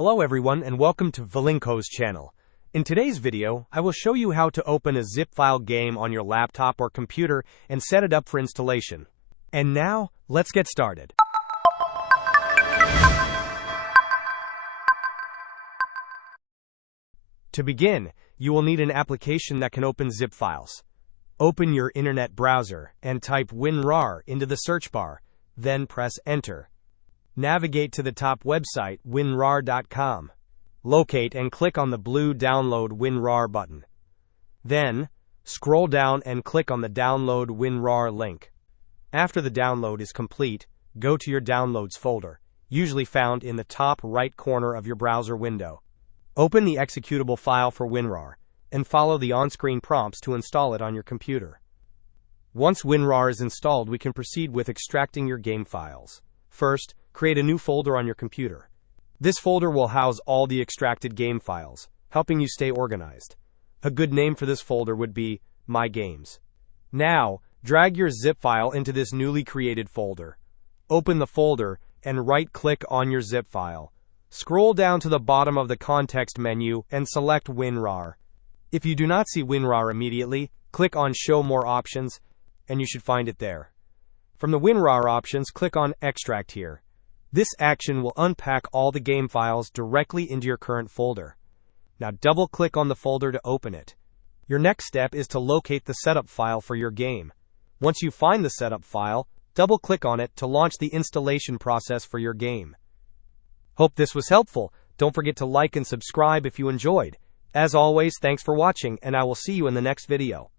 Hello everyone and welcome to Vlinkoz channel. In today's video, I will show you how to open a zip file game on your laptop or computer and set it up for installation. And now, let's get started. To begin, you will need an application that can open zip files. Open your internet browser and type WinRAR into the search bar, then press enter. Navigate to the top website, winrar.com. Locate and click on the blue Download WinRAR button. Then, scroll down and click on the Download WinRAR link. After the download is complete, go to your Downloads folder, usually found in the top right corner of your browser window. Open the executable file for WinRAR, and follow the on-screen prompts to install it on your computer. Once WinRAR is installed, we can proceed with extracting your game files. First, create a new folder on your computer. This folder will house all the extracted game files, helping you stay organized. A good name for this folder would be My Games. Now, drag your zip file into this newly created folder. Open the folder and right-click on your zip file. Scroll down to the bottom of the context menu and select WinRAR. If you do not see WinRAR immediately, click on Show More Options, and you should find it there. From the WinRAR options, click on Extract here. This action will unpack all the game files directly into your current folder. Now double-click on the folder to open it. Your next step is to locate the setup file for your game. Once you find the setup file, double-click on it to launch the installation process for your game. Hope this was helpful. Don't forget to like and subscribe if you enjoyed. As always, thanks for watching, and I will see you in the next video.